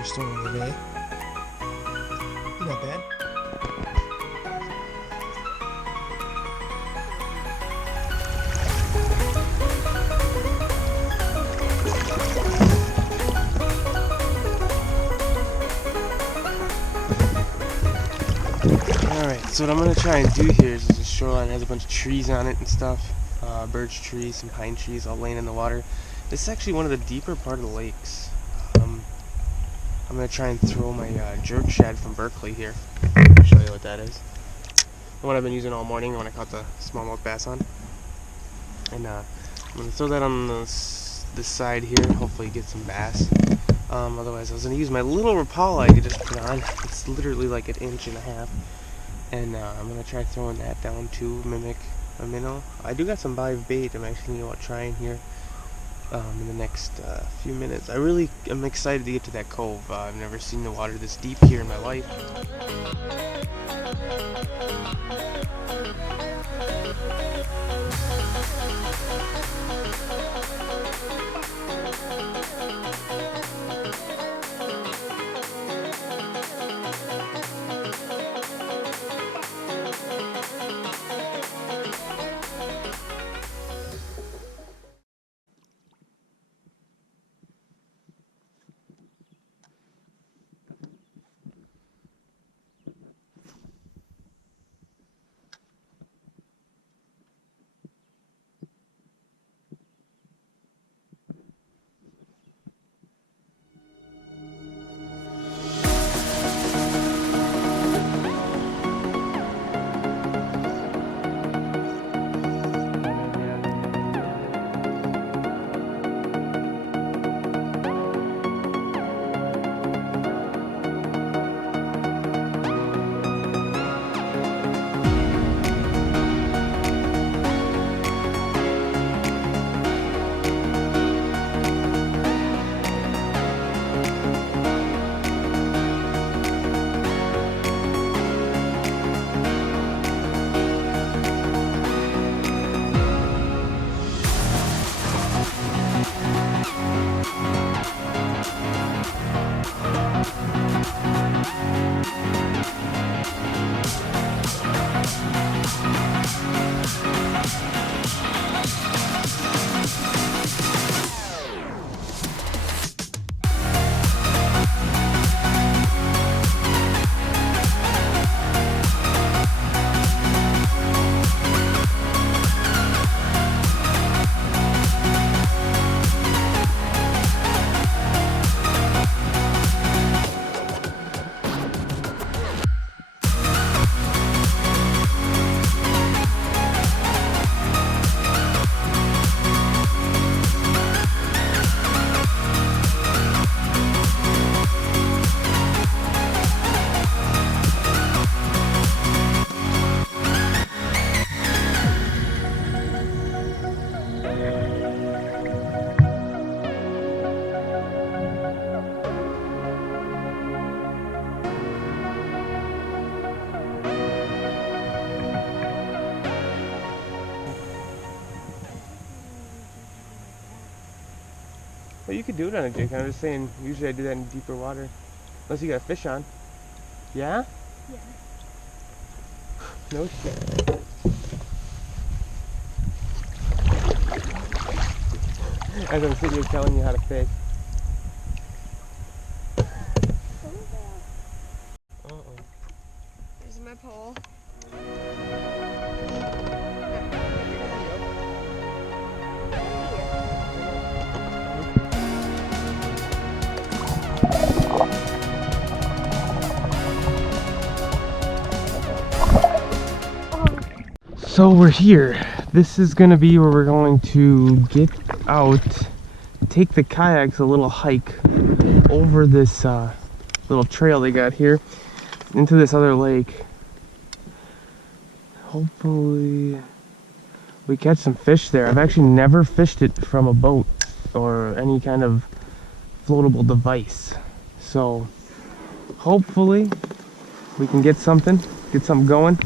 thunderstorm of the day. Not bad. Alright, so what I'm going to try and do here is the shoreline has a bunch of trees on it and stuff. Birch trees, some pine trees all laying in the water. This is actually one of the deeper part of the lakes. I'm going to try and throw my jerk shad from Berkeley here. I'll show you what that is. The one I've been using all morning when I caught the smallmouth bass on. And I'm going to throw that on this side here, hopefully get some bass. Otherwise I was going to use my little Rapala I could just put on. It's literally like 1.5 inches. And I'm going to try throwing that down to mimic a minnow. I do got some live bait I'm actually thinking about trying here in the next few minutes. I really am excited to get to that cove. I've never seen the water this deep here in my life. Well, you could do it on a jig. I'm just saying, usually I do that in deeper water. Unless you got a fish on. Yeah? Yeah. No shit. As I'm sitting here telling you how to fish. Here's my pole. So we're here. This is gonna be where we're going to get out, take the kayaks a little hike over this little trail they got here into this other lake. Hopefully we catch some fish there. I've actually never fished it from a boat or any kind of floatable device. So hopefully we can get something going,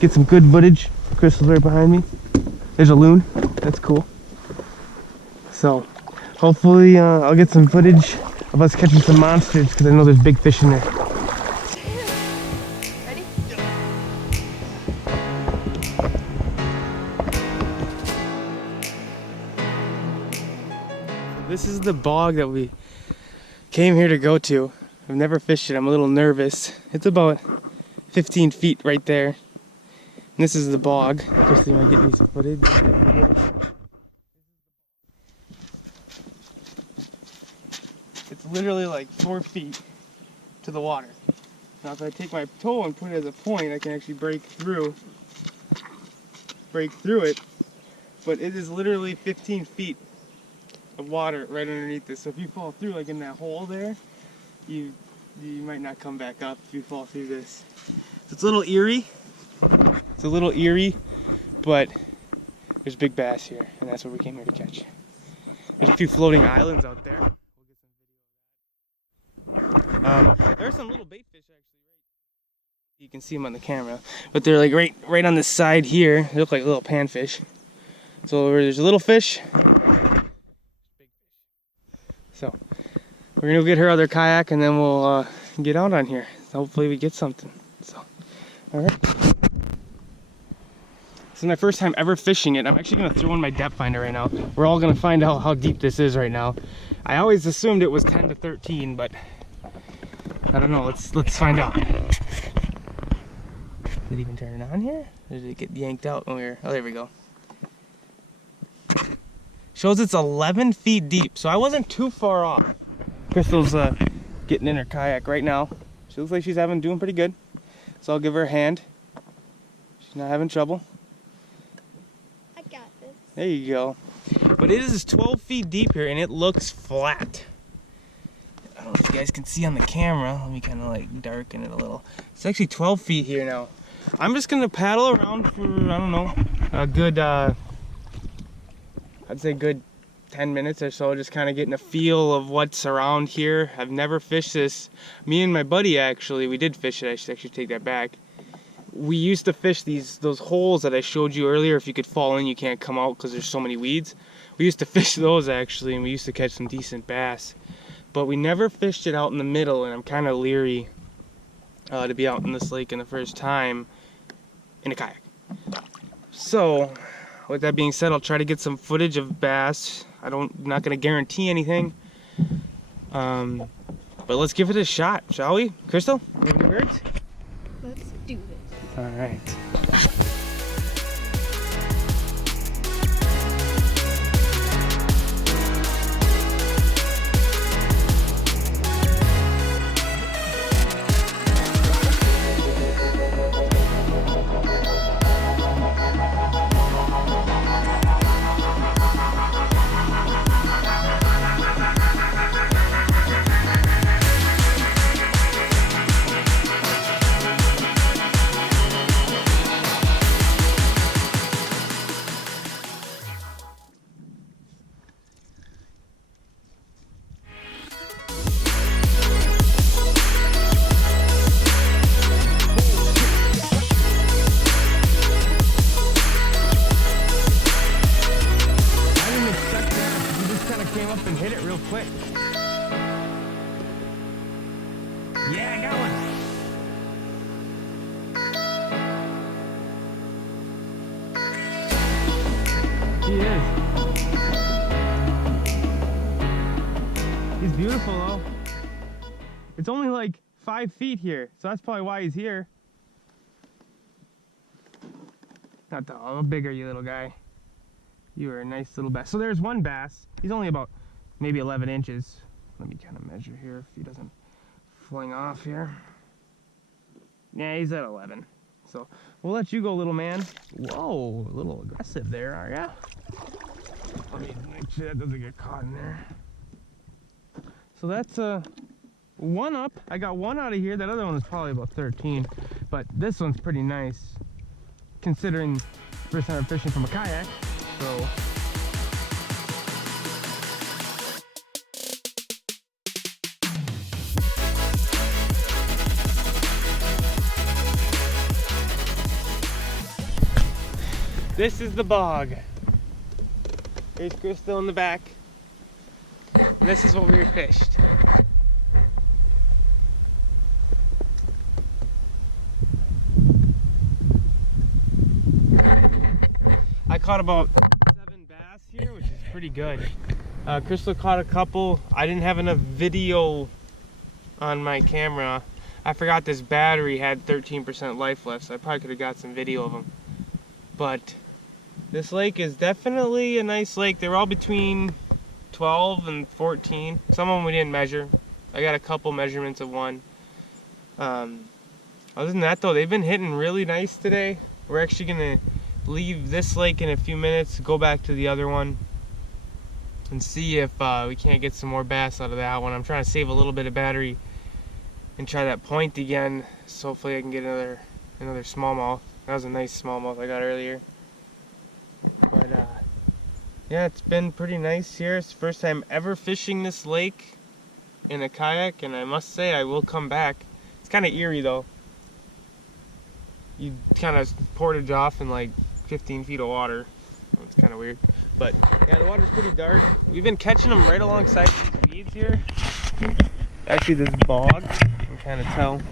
get some good footage. Crystal's right behind me. There's a loon. That's cool. So hopefully I'll get some footage of us catching some monsters because I know there's big fish in there. Ready? This is the bog that we came here to go to. I've never fished it. I'm a little nervous. It's about 15 feet right there. And this is the bog. Just so you might get me some footage. It's literally like 4 feet to the water. Now if I take my toe and put it as a point, I can actually break through it. But it is literally 15 feet of water right underneath this. So if you fall through, like in that hole there, you might not come back up if you fall through this. So it's a little eerie. It's a little eerie, but there's big bass here, and that's what we came here to catch. There's a few floating islands out there. There are some little bait fish actually. You can see them on the camera, but they're like right on the side here. They look like little panfish. So there's a little fish. So we're gonna go get her other kayak, and then we'll get out on here. So hopefully we get something. So, all right. This is my first time ever fishing it. I'm actually gonna throw in my depth finder right now. We're all gonna find out how deep this is right now. I always assumed it was 10 to 13, but I don't know. Let's find out. Did it even turn it on here? Or did it get yanked out when we were? Oh, there we go. Shows it's 11 feet deep, so I wasn't too far off. Crystal's getting in her kayak right now. She looks like she's doing pretty good. So I'll give her a hand. She's not having trouble. I got this. There you go. But it is 12 feet deep here, and it looks flat. I don't know if you guys can see on the camera. Let me kind of like darken it a little. It's actually 12 feet here now. I'm just gonna paddle around for, I don't know, a good, I'd say good 10 minutes or so, just kind of getting a feel of what's around here. I've never fished this. Me and my buddy actually, we did fish it. I should actually take that back. We used to fish those holes that I showed you earlier. If you could fall in, you can't come out because there's so many weeds. We used to fish those actually, and we used to catch some decent bass. But we never fished it out in the middle, and I'm kind of leery to be out in this lake in the first time in a kayak. So, with that being said, I'll try to get some footage of bass. I'm not going to guarantee anything. But let's give it a shot, shall we? Crystal, you have any words? Let's do this. All right. Quick. Yeah, I got one. He is. He's beautiful though. It's only like 5 feet here, so that's probably why he's here. Not tall. How big are you, little guy? You are a nice little bass. So there's one bass. He's only about maybe 11 inches. Let me kind of measure here if he doesn't fling off here. Yeah, he's at 11. So we'll let you go, little man. Whoa, a little aggressive there, are ya? Let me make sure that doesn't get caught in there. So that's one up. I got one out of here. That other one is probably about 13, but this one's pretty nice considering first time I'm fishing from a kayak. So this is the bog. There's Crystal in the back. And this is what we fished. I caught about 7 bass here, which is pretty good. Crystal caught a couple. I didn't have enough video on my camera. I forgot this battery had 13% life left, so I probably could have got some video of them. But this lake is definitely a nice lake. They were all between 12 and 14. Some of them we didn't measure. I got a couple measurements of one. Other than that though, they've been hitting really nice today. We're actually gonna leave this lake in a few minutes, go back to the other one, and see if we can't get some more bass out of that one. I'm trying to save a little bit of battery and try that point again, so hopefully I can get another smallmouth. That was a nice smallmouth I got earlier. But yeah, it's been pretty nice here. It's the first time ever fishing this lake in a kayak, and I must say I will come back. It's kind of eerie though. You kind of portage off in like 15 feet of water. It's kind of weird. But yeah, the water's pretty dark. We've been catching them right alongside these weeds here. Actually, this bog, you can kind of tell.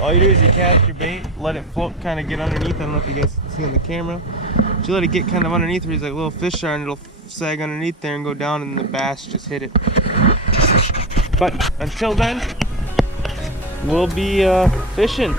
All you do is you cast your bait, let it float, kind of get underneath. I don't know if you guys can see on the camera. But you let it get kind of underneath where these like little fish are, and it'll sag underneath there and go down, and the bass just hit it. But until then, we'll be fishing.